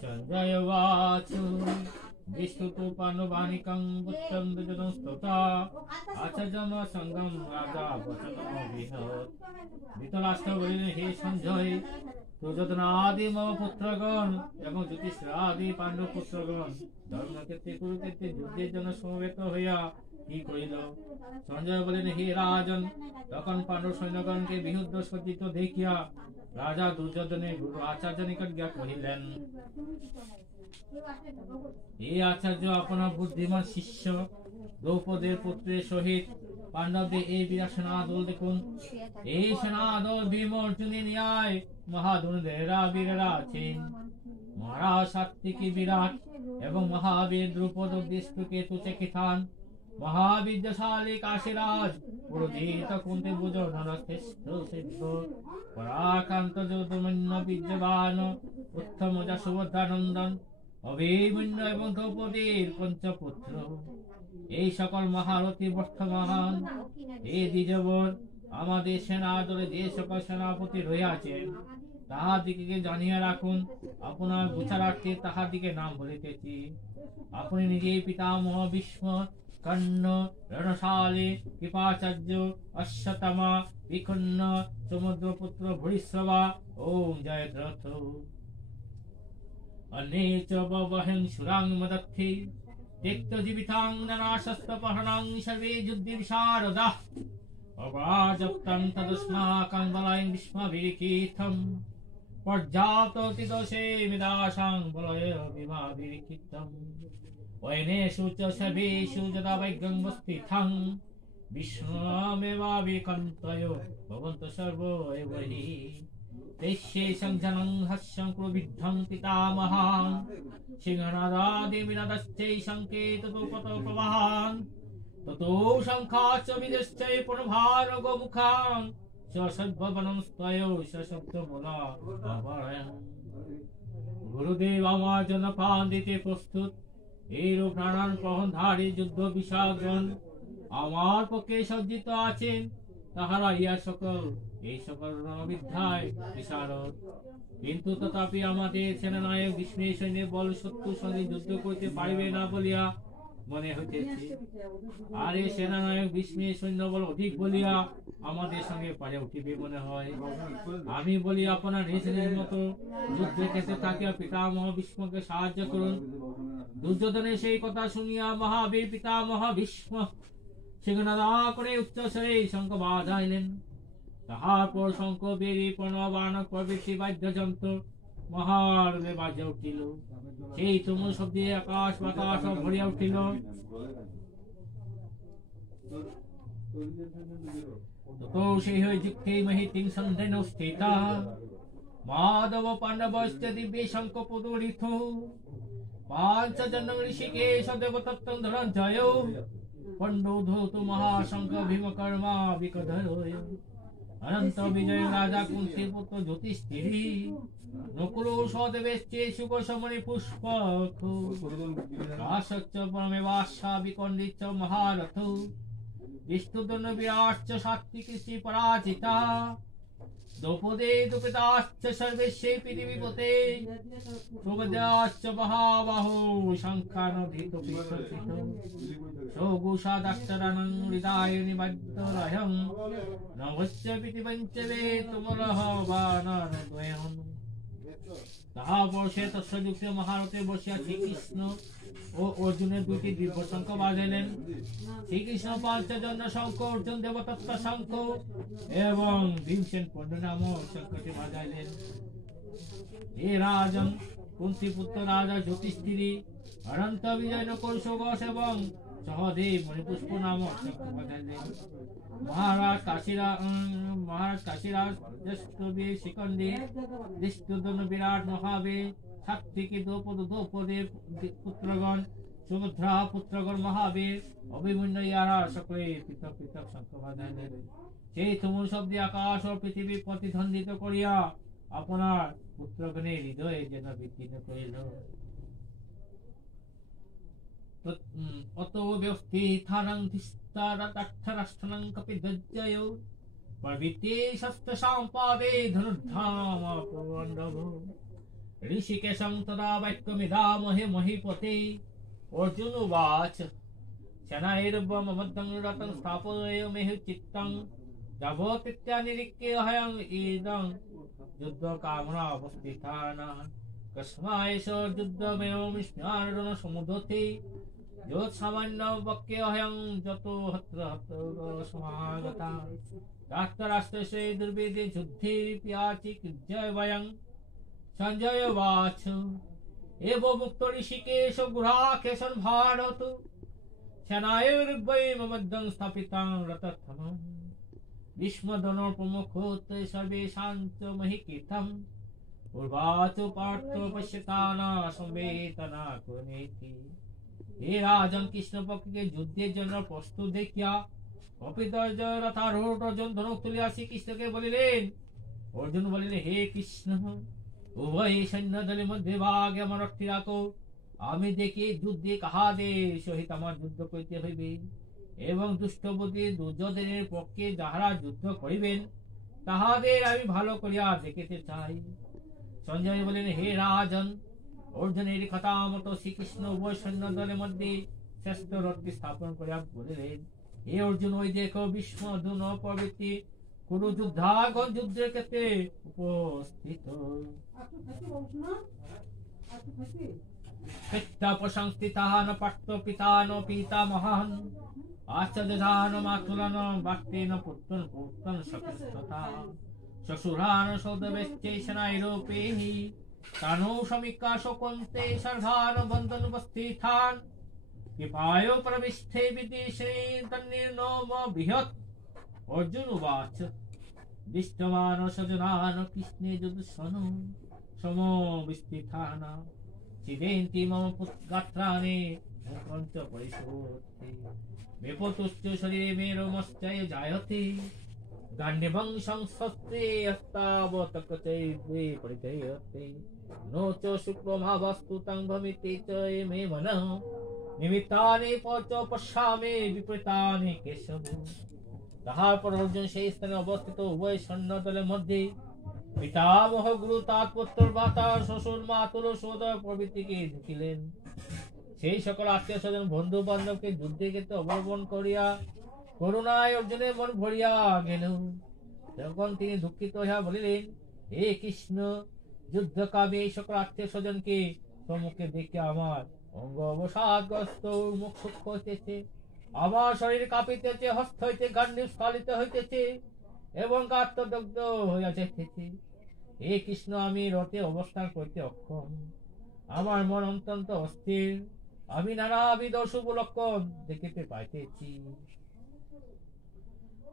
सञ्जय उवाच विस्तुतो पाण्डवानिकं पुत्रं द्विजदं स्तुता आचर्यं सङ्गं राजा वचनमभिहत् धृतराष्ट्र বলিলেন হে সঞ্জয় প্রযোজনাদি মম পুত্রগণ এবং জ্যোতিষাদি পাণ্ডব পুত্রগণ ধর্মক্ষেত্রে কুরুক্ষেত্রে যুদ্ধের জন্য সমবেত হইয়া কি করিল? সঞ্জয় বলিলেন হে রাজন তখন পাণ্ডব সৈন্যগণকে বিহুদ্ধ সজ্জিত দেখিয়া রাজা দুর্যোধনের গুরু আচার্য নিকট গিয়া কহিলেন এই আচার্য আপনার বুদ্ধিমান শিষ্য দ্রৌপদীর পুত্রের সহিত পাণ্ডবদের এই বিরাট সেনাদল দেখুন। এই সেনাদল ভীম অর্জুনের ন্যায় মহাধনুর্ধরেরা বীরেরা আছেন। মহারাজ সাত্বিকী বিরাট এবং মহাবীর দ্রুপদ দৃষ্টকেতু চেকিথান মহাবিদ্যাশালী কাশীরাজ পুরোজিত কুন্তি বুঝন শ্রেষ্ঠ সিদ্ধ পরাক্রান্ত যৌধমন্য বীর্যবান উত্তম যা সুভদ্রানন্দন অভিমন্যু এবং দ্রৌপদীর পঞ্চপুত্র এই সকল মহারথী বর্তমান এই দ্বিজবর আমাদের সেনা দলে যে সকল সেনাপতি রহিয়াছেন তাহাদিকে জানিয়া রাখুন। আপনার গুছারার্থে তাহাদিকে নাম বলিতেছি। আপনি নিজেই পিতামহ ভীষ্ম কর্ণ রণশালী কৃপাচার্য অশ্বত্থামা বিকর্ণ সমুদ্রপুত্র ভূরিশ্রবা ওম জয়দ্রথ অন্যে চ বহং সুরাং মদত্থি त्यक्त जीवितां नानाशस्त्रपहरणां सर्वे युद्धे विशारदाः अपाजप्तं तदस्माकं बलाय विस्मभिरिकीथं पर्याप्तोतिदोषे विदाशां बलय विमाभिरिकीथं वयनेषु च सर्वेषु यदा वैग्रं स्थितं विश्वमेवाभिकन्तयो भवन्तः सर्वो एव हि तेष्ये संजनं हस्यं क्रुविद्धं पितामहां सिंहनादादिविनदश्चै संकेततोपतो प्रवाहान् ततो शङ्खाश्च विदश्चै पुनभारगोमुखान् ससद्भवनं स्तयो सशब्दमूला गुरुदेव আমার জন্য প্রাণ দিতে প্রস্তুত। এইরূপ নানান প্রহরধারী যুদ্ধ বিশালগণ আমার পক্ষে সজ্জিত আছেন। তাহারা ইহা সকল এই সকল রণবিদ্যায় বিশারদ। কিন্তু তথাপি আমাদের সেনানায়ক ভীষ্মের সৈন্যের বল শত্রুর সঙ্গে যুদ্ধ করতে পারিবে না বলিয়া মনে হইতেছে। আর এই সেনানায়ক ভীষ্মের সৈন্য বল অধিক বলিয়া আমাদের সঙ্গে পারে উঠিবে মনে হয়। আমি বলি আপনার নিজ নিজ মতো যুদ্ধের ক্ষেত্রে থাকিয়া পিতামহ ভীষ্মকে সাহায্য করুন। দুর্যোধনের সেই কথা শুনিয়া মহাবীর পিতামহ ভীষ্ম সিংহনাদা করে উচ্চস্বরে শঙ্খ বাজাইলেন। তাহারপর শঙ্খ বেরি প্রণবানক প্রভৃতি বাদ্যযন্ত্র মহারবে বাজে উঠিল। সেই তুমুল শব্দে আকাশ বাতাস ভরিয়া উঠিল। ততো সেই হয়ে যুক্তে মহিতিং সন্ধেন স্থিতা মাধব পাণ্ডবশ্চ দিব্যে শঙ্খ প্রদরিত পাঞ্চজন্য ঋষিকেশ দেবতত্ত্বং ধনঞ্জয় পণ্ডোধৌত মহাশঙ্খ ভীমকর্মা বিকধরয় অনন্ত বিজয় রাজা কুন্তি পুত্র জ্যোতিষ্ঠিরি নকুল সদেবেশ্চে সুকসমণি পুষ্পক রাসচ্চ পরমেবাস্যা বিকণ্ডিত মহারথ বিষ্ণুদন্ন বিরাট্চ সাত্বিকী পরাজিতা দ্রৌপদী দুপিতাশ্চ সর্বেশ্বৈ পৃথিবীপতে সুভদ্রাশ্চ মহাবাহু শঙ্খানধিত বিশ্বসিত সৌগুষাদাষ্টরানং হৃদয় নিবদ্ধরহং নভশ্চ পৃথিবঞ্চবে তুমলহ বানরদ্বয়ং। তাহাপর সে তৎসযুক্ত মহারথে বসিয়া শ্রীকৃষ্ণ ও অর্জুনের দুইটি দিব্য শঙ্খ বাজাইলেন। শ্রীকৃষ্ণ পাঞ্চজন্য শঙ্খ, অর্জুন দেবতত্ত্ব শঙ্খ এবং ভীমসেন পণ্ড নামক শঙ্খটি বাজাইলেন। হে রাজন, কুন্তিপুত্র রাজা যুধিষ্ঠির অনন্ত বিজয় নকুল সুঘোষ এবং সহদেব মণিপুষ্প নামক শঙ্খ বাজাইলেন। মহারাজ কাশীরাজ জ্যেষ্ঠবীর শিখণ্ডী দৃষ্টদন্য বিরাট মহাবীর সাত্বিকী দ্রৌপদের পুত্রগণ সুভদ্রা পুত্রগণ মহাবীর অভিমন্যু ইহারা সকলে পৃথক পৃথক শঙ্খ বাজাইলেন। সেই তুমুল শব্দে আকাশ ও পৃথিবী প্রতিধ্বনিত করিয়া আপনার পুত্রগণের হৃদয়ে যেন বিদীর্ণ করিল। অত ব্যবস্থিতানাং ধিস্তারাষ্ট্রানাং কপিধ্বজয় প্রভৃতি শস্ত্র সম্পাদে ধনুর্ধাম প্রবন্ধব ऋषिकेशं तदा वाक्यमिदामहे महीपते। अर्जुन उवाच शनैर्वममद्दं रतं स्थापयमेह चित्तं जगोपित्यानिरीक्ष्य हयं इदं युद्धकामना अवस्थितानां कस्माय स युद्धमेवमिष्णार्जुन समुदते योत्सामान्य वाक्यहयं जतो हत्र हत्र समागता राष्ट्रराष्ट्रस्य दुर्वेदे युद्धे प्याचि कृज्य वयं संजय वाच एवं मुक्त ऋषिकेश गुराकेशं भारत सेनायोर्वैममद्यं स्थापितां रथस्थलं भीष्मदनो प्रमुखोत्तरे सर्वेषां च महिकीर्तम् उर्वाच पार्थ पश्यताना संवेतना कुनेति। हे राजन कृष्ण पक्ष के युद्धের জন্য প্রস্তুত দেখিয়া কপিধ্বজ রথারূঢ় অর্জুন ধনুক তুলিয়া শ্রীকৃষ্ণকে বলিলেন। অর্জুন বলিলেন, হে কৃষ্ণ, উভয় সৈন্য দলের মধ্যে ভাগ আমার রক্ষী রাখো। আমি দেখি যুদ্ধে কাহাদের সহিত আমার যুদ্ধ করিতে হইবে এবং দুষ্টবুদ্ধি দুর্যোধনের পক্ষে যাহারা যুদ্ধ করিবেন তাহাদের আমি ভালো করিয়া দেখিতে চাই। সঞ্জয় বলেন, হে রাজন, অর্জুনের কথা মতো শ্রীকৃষ্ণ উভয় সৈন্য দলের মধ্যে শ্রেষ্ঠ রথটি স্থাপন করিয়া বলিলেন, হে অর্জুন, ওই দেখো ভীষ্ম দ্রোণ প্রভৃতি কোন যোদ্ধাগণ যুদ্ধের ক্ষেত্রে উপস্থিত। প্রশংসিতান পার্থ পিতান পিতামহান আচার্যদান মাতুলান বাক্তেন পুত্রন পুত্রন সকৃষ্টতা শ্বশুরান সৌদবেশ্চে সেনাইরূপেহি তানু সমীকা শকুন্তে সর্ধান বন্ধন উপস্থিতান কৃপায় প্রবিষ্ঠে বিদেশে তন্নির্নম বৃহৎ। অর্জুন উবাচ দৃষ্টমান সজনান কৃষ্ণে যদুসন সমবিস্থিতান চিদেন্তি মম গাত্রাণি মুখঞ্চ পরিশোধতে বিপতুশ্চ শরীরে মে রোমশ্চয় জায়তে গান্ডিভং সংসস্তে হস্তাবতকচৈবে পরিধেয়তে নো চ শুক্লমাবস্তু তং ভমিতে চ মে মনঃ নিমিত্তানি পচ পশ্যামে বিপরীতানি কেশব। তাহার অর্জুন সেই স্থানে অবস্থিত উভয় সৈন্য দলের মধ্যে পিতামহ গুরু তাৎপুত্র ভ্রাতা শ্বশুর মাতুল সোদর প্রভৃতিকে দেখিলেন। সেই সকল আত্মীয় স্বজন বন্ধু বান্ধবকে যুদ্ধে ক্ষেত্রে অবলম্বন করিয়া করুণায় অর্জুনের মন ভরিয়া গেল। তখন তিনি দুঃখিত হইয়া বলিলেন, হে কৃষ্ণ, যুদ্ধকামে এই সকল আত্মীয় স্বজনকে সম্মুখে দেখে আমার অঙ্গ অবসাদগ্রস্ত মুখ সূক্ষ্ম হইতেছে, আমার শরীর কাঁপিতেছে, হস্ত হইতে গান্ডীব স্খলিত হইতেছে এবং আত্মদগ্ধ হইয়া যাইতেছে। হে কৃষ্ণ, আমি রথে অবস্থান করিতে অক্ষম, আমার মন অত্যন্ত অস্থির, আমি নানাবিধ শুভ লক্ষণ দেখিতে পাইতেছি।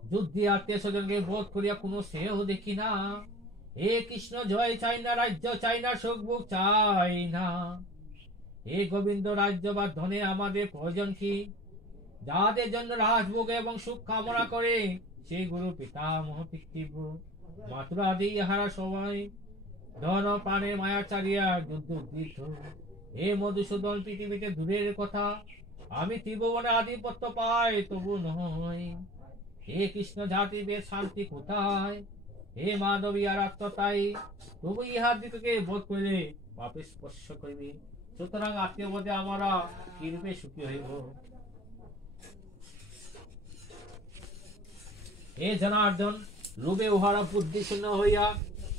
যুদ্ধে আত্মীয় স্বজনকে বোধ করিয়া কোনো শ্রেয় দেখি না। হে কৃষ্ণ, জয় চাই না, রাজ্য চাই না, সুখ ভোগ চাই না। হে গোবিন্দ, রাজ্য বা ধনে আমাদের প্রয়োজন কি? যাদের জন্য রাজভোগ এবং সুখ কামনা করে সে গুরু পিতামহ পিতৃব্য মাতুরাদি ইহারা সবাই ধন প্রাণের মায়া চালিয়া যুদ্ধ উদ্দীত। হে মধুসূদন, পৃথিবীতে দূরের কথা, আমি ত্রিভুবনে আধিপত্য পাই তবু নয়। হে কৃষ্ণ, জাতিভেদ শান্তি কোথায়? হে মাধবী আর আত্মতাই, তবু ইহার দিকে বোধ করিলে পাপে স্পর্শ করিবে। সুতরাং আত্মীয় বোধে আমরা কিরূপে সুখী হইব? হে জনার্দন, লোভে উহারা বুদ্ধি শূন্য হইয়া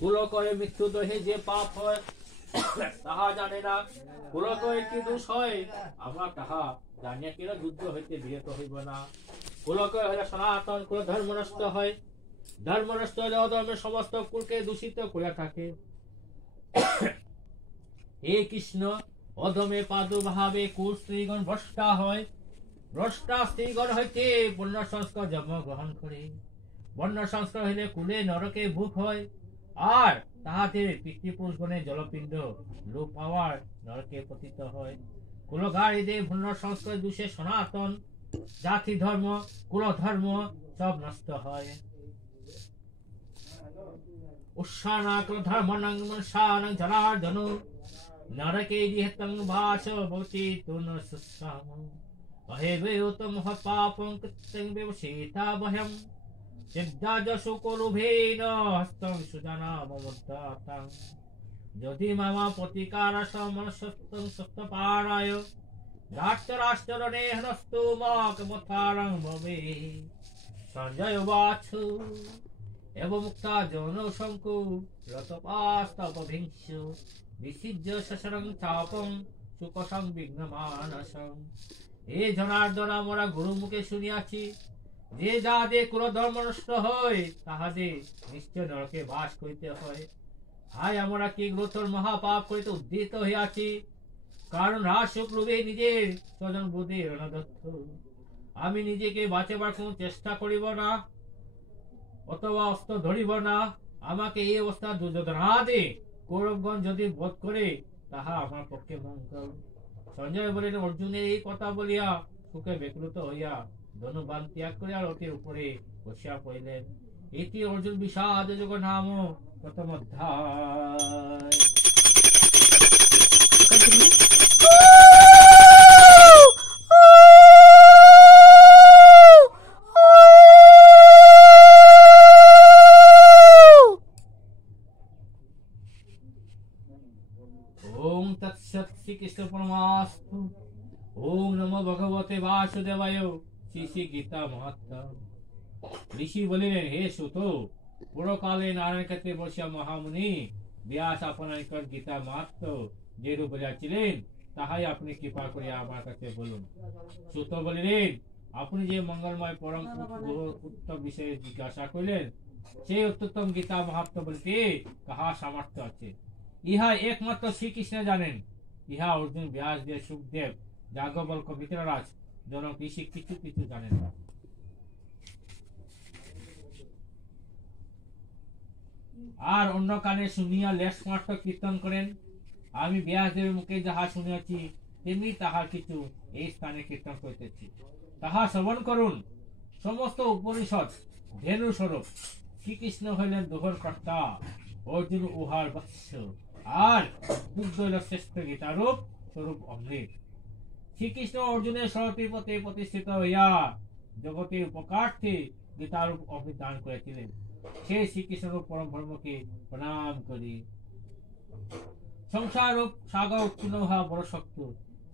কুল করে মৃত্যু দহে যে পাপ হয় তাহা জানে না। কুল করে কি দোষ হয় আমরা তাহা জানিয়া কিনা যুদ্ধ হইতে বিরত হইব না। কুল করে হইলে সনাতন কুল ধর্ম নষ্ট হয়, ধর্ম নষ্ট হইলে অধর্মের সমস্ত কুলকে দূষিত করিয়া থাকে। হে কৃষ্ণ, অধমে প্রাদুর্ভাবে কুল স্ত্রীগণ ভ্রষ্টা হয়, ভ্রষ্টা স্ত্রীগণ হইতে বন্য সংস্কার জন্ম গ্রহণ করে। বন্য সংস্কার হইলে কুলে নরকে ভূত হয়, আর তাহাদের পিতৃপুরুষগণের জলপিণ্ড লোপ পাওয়ার নরকে পতিত হয়। কুলগারীদের বন্য সংস্কার দোষে সনাতন জাতি ধর্ম কুল ধর্ম সব নষ্ট হয়। উৎসানা কুল ধর্ম নং জনার্দন নরকে জিহতং ভাস ভবতি তুন সুসাম অহেবেয়তম পাপং কৃত্যং বিবশিতা ভয়ম সিদ্ধাযশু কুলুভেন হস্তং সুজনা মমুদ্দাতাং যদি মামা প্রতিকারস মনসত্বং সত্যপারায় রাষ্ট্ররাষ্ট্রণে হনস্তু মক মথারং ভবে। সঞ্জয় বাছ এবং মুক্তা জন শঙ্কু রতপাস্তপভিংশ বিসিজ্য শশরং চাপং সুকসং বিঘ্নমানসং। এ জনার্দন আমরা গুরু মুখে শুনিয়াছি, যে যাহাদের কুল ধর্ম নষ্ট হয় তাহাদের নিশ্চয় নরকে বাস করিতে হয়। হায় আমরা কি গ্রথর মহাপাপ করিতে উদ্ধৃত হইয়াছি, কারণ রাসুক লোভে নিজের স্বজন বোধে রণদত্ত। আমি নিজেকে বাঁচাবার কোন চেষ্টা করিব না, অথবা অস্ত্র ধরিব না। আমাকে এই অবস্থা দুর্যোধনাদে কৌরবগণ যদি বধ করে তাহা আমার পক্ষে মঙ্গল। সঞ্জয় বলিলেন, অর্জুনের এই কথা বলিয়া সুখে ব্যাকুলত হইয়া ধনুবাণ ত্যাগ করিয়া রথের উপরে বসিয়া পড়িলেন। ইতি অর্জুন বিষাদ যোগ নাম প্রথম অধ্যায়। ওম তৎসৎ। শ্রীকৃষ্ণ পরমাস্তু। ওম নমো ভগবতে বাসুদেবায়। শ্রী শ্রী গীতা মহাত্মা। ঋষি বলিলেন, হে সুত, পুরকালে নারায়ণ ক্ষেত্রে বসিয়া মহামুনি ব্যাস আপনার নিকট গীতা মাহাত্ম যেরূপ বলিয়াছিলেন তাহাই আপনি কৃপা করিয়া আমার কাছে বলুন। সুত বলিলেন, আপনি যে মঙ্গলময় পরম উত্তম বিষয়ে জিজ্ঞাসা করিলেন, সেই উত্তম গীতা মাহাত্ম বলতে কাহা সামর্থ্য আছে, ইহা একমাত্র শ্রীকৃষ্ণ জানেন। ইহা অর্জুন, ব্যাসদেব, সুখদেব, যাজ্ঞবল্ক্য, মিত্ররাজ, জনক ঋষি কিছু কিছু জানেন না। আর অন্য কানে শুনিয়া লেশ মাত্র কীর্তন করেন। আমি ব্যাসদেবের মুখে যাহা শুনিয়াছি তেমনি তাহার কিছু এই স্থানে কীর্তন করিতেছি, তাহা শ্রবণ করুন। সমস্ত উপনিষদ ধেনু স্বরূপ। শ্রীকৃষ্ণ হইলেন দোহর কর্তা, অর্জুন উহার বৎস, আর দুগ্ধ হইল শ্রেষ্ঠ গীতারূপ স্বরূপ অমৃত। শ্রীকৃষ্ণ অর্জুনের সরতির পথে প্রতিষ্ঠিত হইয়া জগতের উপকারার্থে গীতারূপ অমৃত দান করেছিলেন। সেই শ্রীকৃষ্ণরূপ পরম ধর্মকে প্রণাম করি। সংসাররূপ সাগর উত্তীর্ণ হওয়া বড় শক্ত।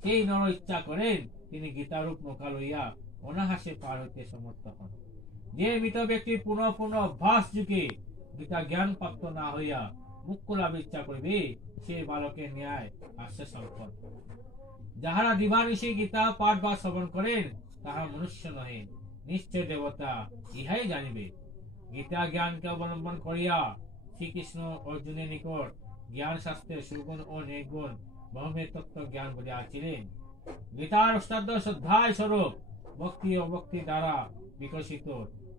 সেই নর ইচ্ছা করেন তিনি গীতারূপ নৌকা লইয়া অনাহাসে পার হইতে সমর্থ হন। যে মৃত ব্যক্তি পুনঃ পুনঃ অভ্যাস যুগে গীতা জ্ঞান প্রাপ্ত না হইয়া মুক্ত লাভ ইচ্ছা করিবে, সে বালকের ন্যায় আসছে সম্পদ। যাহারা দিবানিশি গীতা পাঠ বা শ্রবণ করেন তাহা মনুষ্য নহে, নিশ্চয় দেবতা, ইহাই জানিবে। গীতা জ্ঞানকে অবলম্বন করিয়া শ্রীকৃষ্ণ অর্জুনের নিকট জ্ঞান শাস্ত্রের সুগুণ ও নির্গুণ ব্রহ্মের তত্ত্ব জ্ঞান বলিয়াছিলেন। গীতার অষ্টাদশ অধ্যায় স্বরূপ ভক্তি ও ভক্তি দ্বারা বিকশিত।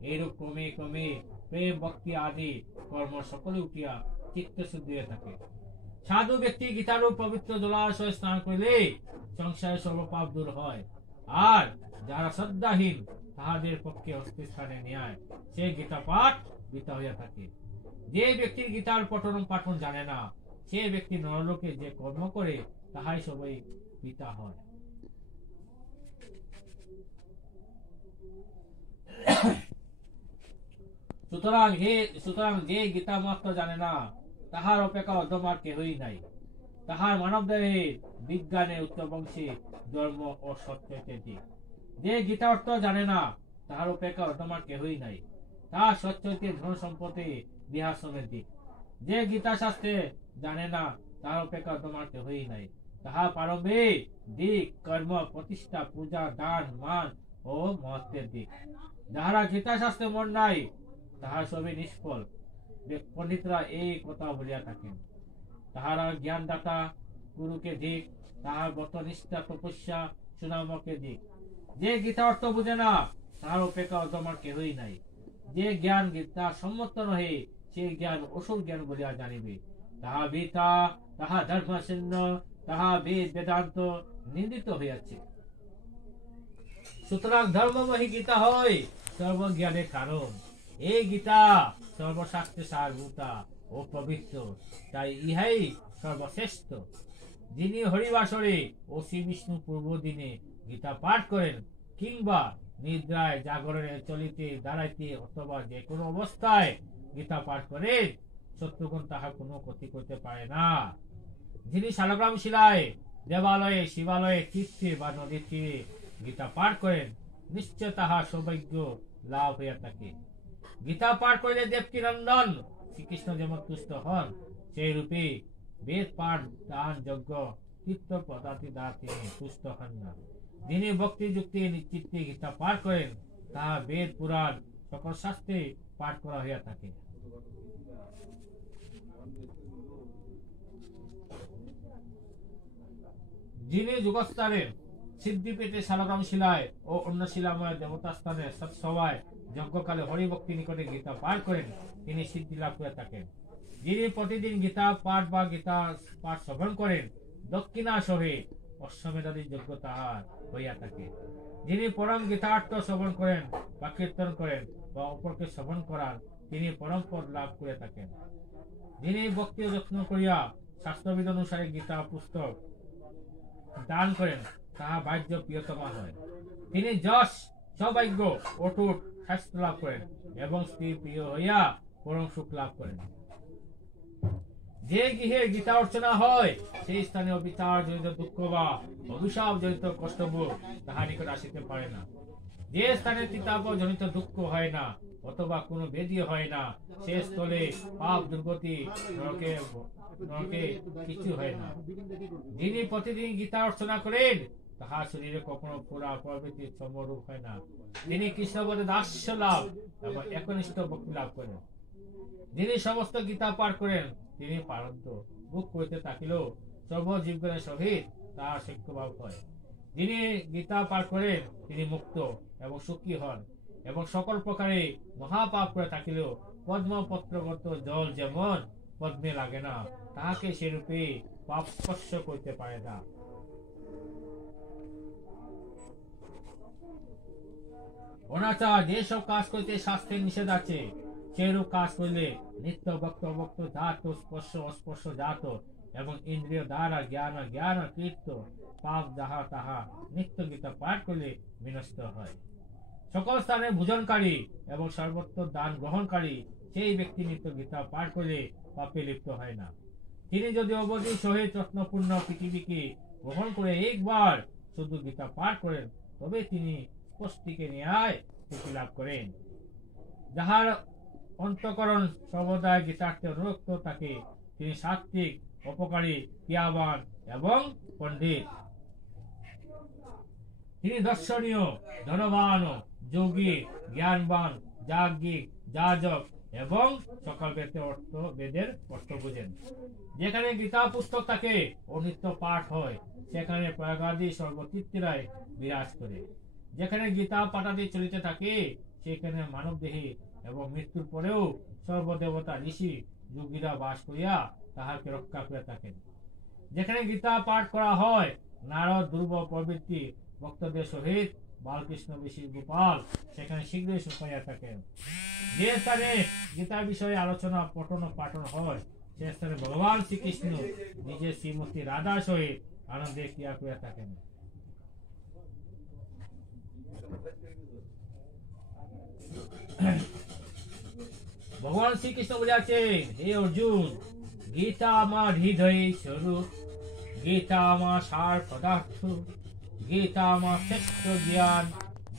এইরূপ ক্রমে ক্রমে প্রেম, ভক্তি আদি কর্ম সকলে উঠিয়া চিত্ত শুদ্ধি হয়ে থাকে। সাধু ব্যক্তি গীতারূপ পবিত্র জলাশয় স্নান করিলে সংসারের সর্বপাপ দূর হয়। আর যারা শ্রদ্ধাহীন তাহাদের পক্ষে অস্থিস্থানে ন্যায় সে গীতা পাঠ বৃথা হইয়া থাকে। যে ব্যক্তির গীতার পঠন পাঠন জানে না, সে ব্যক্তি নরলোকে যে কর্ম করে তাহাই সবাই বৃথা হয়। সুতরাং যে গীতা মাত্র জানে না তাহার অপেক্ষা অধমার কেহই নাই। তাহার মানব দেহে বিজ্ঞানে উচ্চবংশী ধর্ম ও সত্যের দিক। যে গীতা অর্থ জানে না তাহার অপেক্ষা অধমার কেহই নাই। তাহার সত্যকে ধন সম্পত্তি বিহাসনের দিক। যে গীতা শাস্ত্রে জানে না তাহার অপেক্ষা অধমার কেহই নাই। তাহার প্রারম্ভিক দিক কর্ম, প্রতিষ্ঠা, পূজা, দান, মান ও মহত্বের দিক। যাহারা গীতা শাস্ত্রে মন নাই তাহার সবই নিষ্ফল। পণ্ডিতরা এই কথা বলিয়া থাকেন। তাহারা জ্ঞানদাতা গুরুকে দিক, তাহার ব্রতনিষ্ঠা, তপস্যা, সুনামকে দিক। যে গীতা অর্থ বুঝে না তাহার অপেক্ষা অধমার কেহই নাই। যে জ্ঞান গীতা সম্মত নহে সেই জ্ঞান অসুর জ্ঞান বলিয়া জানিবে। তাহা বৃথা, তাহা ধর্মশূন্য, তাহা বেদ বেদান্ত নিন্দিত হইয়াছে। সুতরাং ধর্মময়ী গীতা হয় সর্বজ্ঞানের কারণ। এই গীতা সর্বশাস্ত্রে সারভূতা ও পবিত্র, তাই ইহাই সর্বশ্রেষ্ঠ। যিনি হরিবাসরে ও শ্রী বিষ্ণু পূর্ব দিনে গীতা পাঠ করেন, কিংবা নিদ্রায়, জাগরণে, চলিতে, দাঁড়াইতে অথবা যে কোনো অবস্থায় গীতা পাঠ করেন, শত্রুগণ তাহার কোনো ক্ষতি করতে পারে না। যিনি শালগ্রাম শিলায়, দেবালয়ে, শিবালয়ে, তীর্থে বা নদীর তীরে গীতা পাঠ করেন, নিশ্চয় তাহার সৌভাগ্য লাভ হইয়া থাকে। গীতা পাঠ করিলে দেবকী নন্দন শ্রীকৃষ্ণ যেমন তুষ্ট হন, সেই রূপে বেদ পাঠ, দান, যজ্ঞ, তীর্থ পদার্থী দ্বারা তিনি তুষ্ট হন না। যিনি ভক্তি যুক্তি চিত্তে গীতা পাঠ করেন, তাহা বেদ, পুরাণ, সকল শাস্ত্রে পাঠ করা হইয়া থাকে। যিনি যুগস্থানে, সিদ্ধিপীঠে, শালগ্রাম শিলায় ও অন্য শিলাময় দেবতা স্থানে সৎসভায় যজ্ঞকালে হরিভক্তি নিকটে গীতা পাঠ করেন, তিনি সিদ্ধি লাভ করে থাকেন। যিনি প্রতিদিন গীতা পাঠ বা গীতা পাঠ শ্রবণ করেন, দক্ষিণা সহিত অশ্বমেধাদি যজ্ঞ তাহার হইয়া থাকে। যিনি পরম গীতার্থ শ্রবণ করেন বা কীর্তন করেন বা অপরকে শ্রবণ করান, তিনি পরম পদ লাভ করে থাকেন। যিনি ভক্তি যত্ন করিয়া শাস্ত্রবিধ অনুসারে গীতা পুস্তক দান করেন, তাহা বাহ্য প্রিয়তমা হয়। তিনি যশ, সৌভাগ্য, অটুট স্বাস্থ্য লাভ করেন এবং স্ত্রী প্রিয় হইয়া পরম সুখ লাভ করেন। যে গৃহে গীতা অর্চনা হয়, সেই স্থানে অবিচার জনিত দুঃখ বা অভিশাপ জনিত কষ্টভোগ তাহার নিকট আসিতে পারে না। যে স্থানে তিতাপ জনিত দুঃখ হয় না অথবা কোনো বেদি হয় না, সে স্থলে পাপ, দুর্গতি, নরকে কিছু হয় না। যিনি প্রতিদিন গীতা অর্চনা করেন, তাহার শরীরে কখনো পুরা প্রবৃত্তির সমরূপ হয় না। তিনি কৃষ্ণপদে দাস্য লাভ এবং একনিষ্ঠ ভক্তি লাভ করেন। যিনি সমস্ত গীতা পাঠ করেন, তিনি পারন্ত ভোগ করিতে থাকিলেও সর্বজীবগণের সহিত তাহার সখ্যভাব হয়। যিনি গীতা পাঠ করেন, তিনি মুক্ত এবং সুখী হন এবং সকল প্রকারে মহাপাপ করে থাকিলেও পদ্মপত্রগত জল যেমন পদ্মে লাগে না, তাহাকে সেরূপে পাপ স্পর্শ করতে পারে না। অনাচার যেসব কাজ করতে শাস্ত্রের নিষেধ আছে, সেরূপ কাজ করলে নিত্য ভক্ত অভক্ত, জাত স্পর্শ অস্পর্শ জাত এবং ইন্দ্রিয় দ্বারা জ্ঞান জ্ঞান কীর্ত পাপ যাহা তাহা নিত্য গীতা পাঠ করলে বিনষ্ট হয়। সকল স্থানে ভোজনকারী এবং সর্বত্র দান গ্রহণকারী সেই ব্যক্তি নিত্য গীতা পাঠ করলে পাপে লিপ্ত হয় না। তিনি যদি অবধি সহিত রত্নপূর্ণ পৃথিবীকে গ্রহণ করে একবার শুধু গীতা পাঠ করেন, তবে তিনি স্পষ্টিকে ন্যায় স্থিতি লাভ করেন। যাহার অন্তঃকরণ সর্বদাই গীতার্থে অনুরক্ত থাকে, তিনি সাত্বিক, উপকারী, ক্রিয়াবান এবং পণ্ডিত। তিনি দর্শনীয়, ধনবান, যোগী, জ্ঞানবান, যাজ্ঞিক, যাজক এবং সকল বেদের অর্থ বুঝেন। যেখানে গীতা পুস্তক থাকে ও নিত্য পাঠ হয়, সেখানে প্রয়াগাদি সর্বতীর্থেরাই বিরাজ করে। যেখানে গীতা পাঠাদি চলিতে থাকে, সেখানে মানব দেহে এবং মৃত্যুর পরেও সর্বদেবতা, ঋষি, যোগীরা বাস করিয়া তাহাকে রক্ষা করে থাকেন। যেখানে গীতা পাঠ করা হয়, নারদ, ধ্রুব প্রভৃতি ভক্তদের সহিত বালকৃষ্ণ, ঋষি, গোপাল সেখানে শীঘ্রই সুখ হইয়া থাকেন। যে স্থানে গীতা বিষয়ে আলোচনা, পঠন পাঠন হয়, সে স্থানে ভগবান শ্রীকৃষ্ণ নিজের শ্রীমতী রাধা সহিত আনন্দে ক্রিয়া করিয়া থাকেন। ভগবান শ্রীকৃষ্ণ বলিয়াছেন, হে অর্জুন, গীতা আমার হৃদয়ে স্বরূপ, গীতা আমার সার পদার্থ, গীতা আমার শ্রেষ্ঠ জ্ঞান,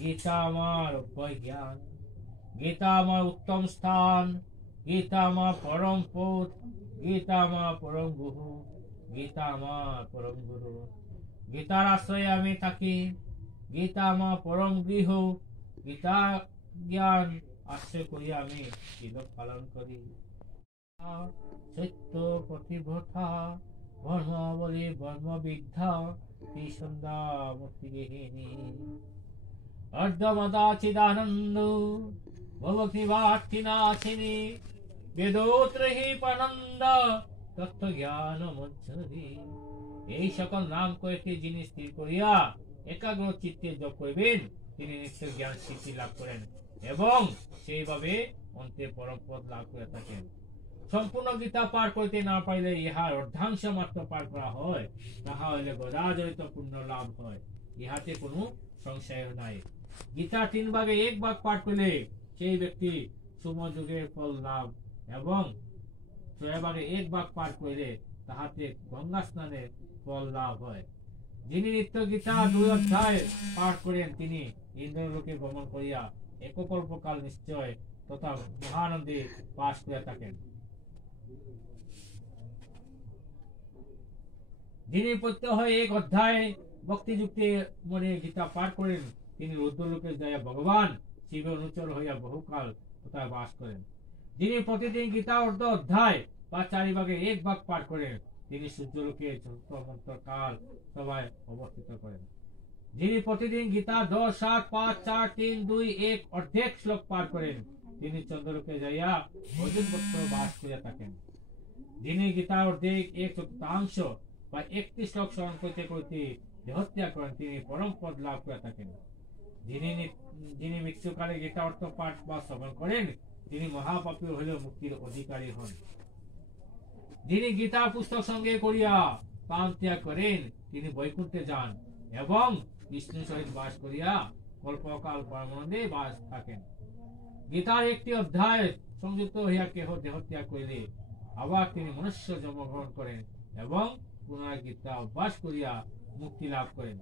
গীতা আমার অব্যয় জ্ঞান, গীতা আমার উত্তম স্থান, গীতা আমার পরম পথ, গীতা আমার পরম গুরু, গীতা আমার পরম গুরু। গীতার আশ্রয়ে আমি থাকি, গীতা আমার পরম গৃহ, গীতা জ্ঞান আশ্রয় করি আমি তিলক পালন করি। সত্য প্রতিভা ধর্মাবলী ব্রহ্মবিদ্যা ত্রিসন্ধ্যা মূর্তিগৃহিণী অর্ধমদাচিদানন্দ ভবগ্নিবার্থিনাশিনী বেদোত্রহি পানন্দ তত্ত্ব জ্ঞান মজ্জরি। এই সকল নাম কয়েকটি জিনিস স্থির করিয়া একাগ্র চিত্তে জপ করিবেন, তিনি নিত্য জ্ঞান সিদ্ধি লাভ করেন এবং সেইভাবে অন্তে পরম পদ লাভ করে থাকেন। সম্পূর্ণ গীতা পাঠ করিতে না পাইলে ইহার অর্ধাংশ মাত্র পাঠ করা হয়, তাহা হইলে গদাজড়িত পুণ্য লাভ হয়, ইহাতে কোনো সংশয় নাই। গীতা 3 ভাগে 1 ভাগ পাঠ করিলে সেই ব্যক্তি সুমযুগের ফল লাভ এবং ছয় 1 ভাগ পাঠ করিলে তাহাতে গঙ্গা স্নানের ফল লাভ হয়। যিনি নিত্য গীতা 2 অধ্যায় পাঠ করেন তিনি ইন্দ্রলোকে গমন করিয়া এককল্পকাল নিশ্চয় তথা মহানন্দে বাস করিয়া থাকেন। যিনি প্রত্যহ 1 অধ্যায় ভক্তিযুক্তে মনে গীতা পাঠ করেন তিনি রুদ্রলোকে যাইয়া ভগবান শিব অনুচর হইয়া বহুকাল কোথায় বাস করেন। যিনি প্রতিদিন গীতা অধ্যায় বা 4 ভাগ পাঠ করেন তিনি সূর্যলোকে কাল সবাই অবস্থিত করেন। যিনি প্রতিদিন গীতা 10, 7, 5, 4, 3, 2, 1 অর্ধেক শ্লোক পাঠ করেন তিনি চন্দ্রলোকে যাইয়া অর্জুন বস্ত্র বাস করিয়া থাকেন। যিনি গীতা অর্ধেক 1/4 বা 31 শ্লোক স্মরণ করতে করতে দেহত্যাগ করেন তিনি পরম পদ লাভ করে থাকেন। যিনি মৃত্যুকালে গীতা অর্থ পাঠ বা শ্রবণ করেন তিনি মহাপাপী হলেও মুক্তির অধিকারী হন। যিনি গীতা পুস্তক সঙ্গে করিয়া প্রাণ ত্যাগ করেন তিনি বৈকুণ্ঠে যান এবং বিষ্ণু সহিত বাস করিয়া কল্পকাল পরমানন্দে বাস থাকেন। গীতার 1টি অধ্যায় সংযুক্ত হইয়া কেহ দেহত্যাগ করিলে আবার তিনি মনুষ্য জন্মগ্রহণ করেন এবং পুনরায় গীতা অভ্যাস করিয়া মুক্তি লাভ করেন।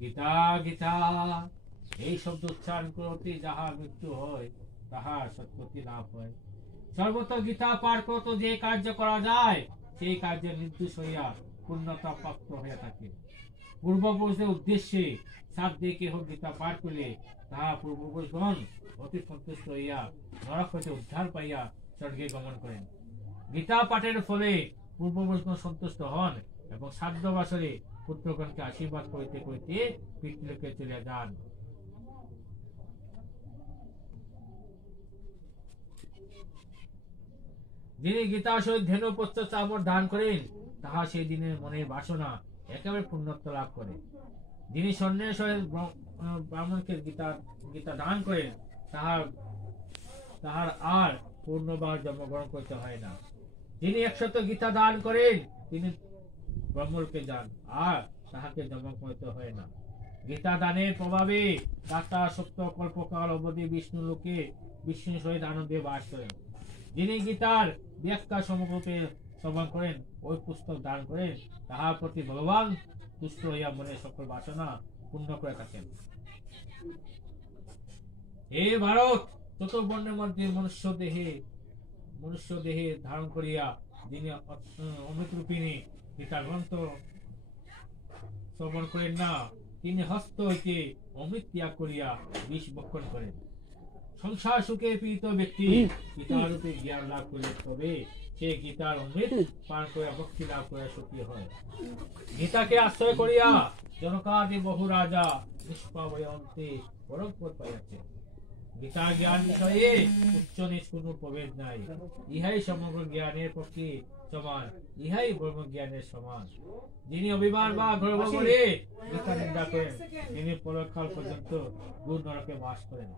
গীতা গীতা এই শব্দ উচ্চারণ করতে যাহা মৃত্যু হয় তাহার সৎপত্তি লাভ হয়। সর্বত গীতা পাঠ করতে যে কার্য করা যায় সেই কার্যে নির্দোষ হইয়া পূর্ণতা প্রাপ্ত হইয়া থাকে। পূর্বপুরুষের উদ্দেশ্যে সাধ্যে কেহ গীতা পাঠ করিলে তাহা পূর্বপুরুষগণ অতি সন্তুষ্ট হইয়া নরক হইতে উদ্ধার পাইয়া স্বর্গে গমন করেন। গীতা পাঠের ফলে পূর্বপুরুষগণ সন্তুষ্ট হন এবং 7 বছরে পুত্রগণকে আশীর্বাদ করিতে করিতে পিতৃলোকে চলে যান। যিনি গীতা সহিত ধেনু পুত্র চামর দান করেন তাহা সেই দিনের মনের বাসনা একেবারে পূর্ণত্ব লাভ করে। যিনি স্বর্ণের সহিত ব্রাহ্মণকে গীতা দান করেন তাহার আর পূর্ণবার জন্মগ্রহণ করতে হয় না। যিনি 100 গীতা দান করেন তিনি ব্রহ্মলোকে যান আর তাহাকে জন্ম করতে হয় না। গীতা দানের প্রভাবে দাতা সপ্ত কল্পকাল অবধি বিষ্ণু লোকে বিষ্ণু সহিত আনন্দে বাস করেন। যিনি গীতার ব্যাখ্যা সমগ্ররূপে শ্রবণ করেন ওই পুস্তক দান করেন তাহার প্রতি ভগবান তুষ্ট হইয়া মনে সকল বাসনা পূর্ণ করে থাকেন। হে ভারত, চতুর্বর্ণের মধ্যে মনুষ্য দেহে ধারণ করিয়া যিনি অমৃতরূপিণী গীতা গ্রন্থ শ্রবণ করেন না তিনি হস্ত হইতে অমৃত ত্যাগ করিয়া বিষ ভক্ষণ করেন। সংসার সুখে পীড়িত ব্যক্তি গীতারূপে জ্ঞান লাভ করিলে তবে সে গীতার অমৃত পান করিয়া ভক্তি লাভ করিয়া সুখী হয়। গীতাকে আশ্রয় করিয়া জনকাদি বহু রাজা নিষ্পাপ হয়ে অন্তে পরম পদ পাইয়াছে। গীতা জ্ঞান বিষয়ে উচ্চ নিচ কোন প্রভেদ নাই। ইহাই সমগ্র জ্ঞানের পক্ষে সমান, ইহাই ব্রহ্ম জ্ঞানের সমান। যিনি অভিমান বা গর্ব করে গীতা নিন্দা করেন তিনি পরকাল পর্যন্ত দূর নরকে বাস করেন।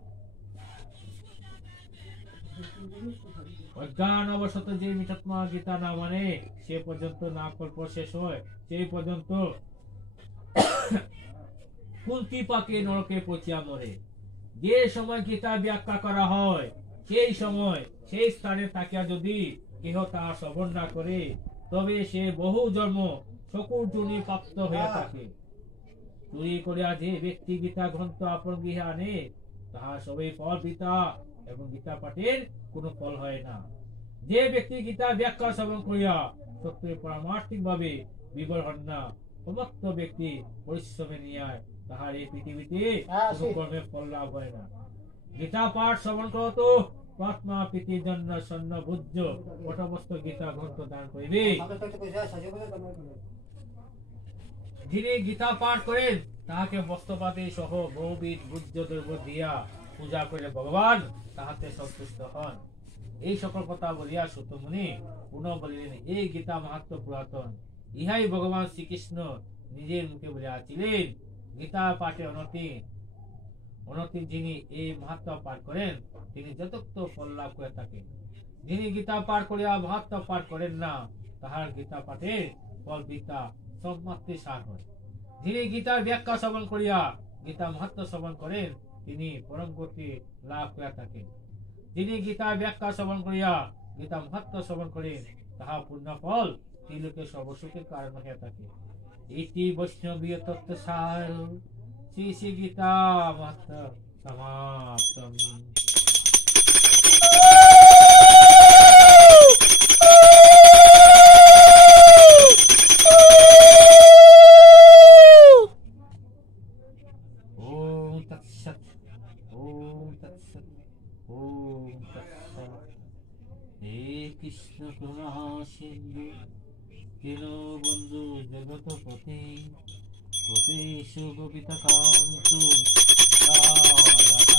অজ্ঞান অবশত যে মিতাত্মা গীতা না মানে সে পর্যন্ত না কল্প শেষ হয় সেই পর্যন্ত কুন্তি পাকে নরকে পচিয়া মরে। যে সময় গীতা ব্যাখ্যা করা হয় সেই সময় সেই স্থানে থাকিয়া যদি কেহ তাহা শ্রবণ না করে তবে সে বহু জন্ম শকুর যোনি প্রাপ্ত হইয়া থাকে। চুরি করিয়া যে ব্যক্তি গীতা গ্রন্থ আপন গৃহে আনে তাহা সবই ফল পিতা এবং গীতা পাঠের কোনো ফল হয় না। যে ব্যক্তি গীতা ব্যাখ্যা শ্রবণ করিয়া সত্যের পারমার্থিক ভাবে বিবর হন না সমস্ত ব্যক্তি পরিশ্রমে নিয়ে তাহার এই পৃথিবীতে কোনো কর্মের ফল লাভ হয় না। গীতা পাঠ শ্রবণ করত আত্মা প্রীতির জন্য সন্ন ভুজ্য পটবস্ত গীতা গ্রন্থ দান করিবে। যিনি গীতা পাঠ করেন তাহাকে বস্ত্রপাতি সহ বহুবিধ ভুজ্য দ্রব্য দিয়া পূজা করে ভগবান তাহাতে সন্তুষ্ট হন। এই সকল কথা বলিয়া সুতমুনি পুনঃ বলিলেন, এই গীতা মাহাত্ম্য পুরাতন, ইহাই ভগবান শ্রীকৃষ্ণ নিজের মুখে বলিয়াছিলেন। গীতা পাঠে অনতি যিনি এই মাহাত্ম্য পাঠ করেন তিনি যথার্থ ফল লাভ করে থাকেন। যিনি গীতা পাঠ করিয়া মাহাত্ম্য পাঠ করেন না তাহার গীতা পাঠে ফল বৃথা সবমাত্রে সার হয়। যিনি গীতার ব্যাখ্যা শ্রবণ করিয়া গীতা মাহাত্ম্য শ্রবণ করেন তিনি পরম গতি লাভ করে থাকেন। যিনি গীতার ব্যাখ্যা শ্রবণ করিয়া গীতা মহাত্ম শ্রবণ করে তাহা পূর্ণ ফল ত্রিলোকে সর্বসুখের কারণ হয়ে থাকে। এটি বৈষ্ণবীয় তত্ত্বসার। শ্রী শ্রী গীতা মহাত্ম সমাপ্তমি। ওম তৎসৎ, ওম তৎসৎ, ওম তৎসৎ। হে কৃষ্ণ করুণা সিন্ধু দীনবন্ধু জগৎপতে গোপেশ গোপিকান্ত রাধাকান্ত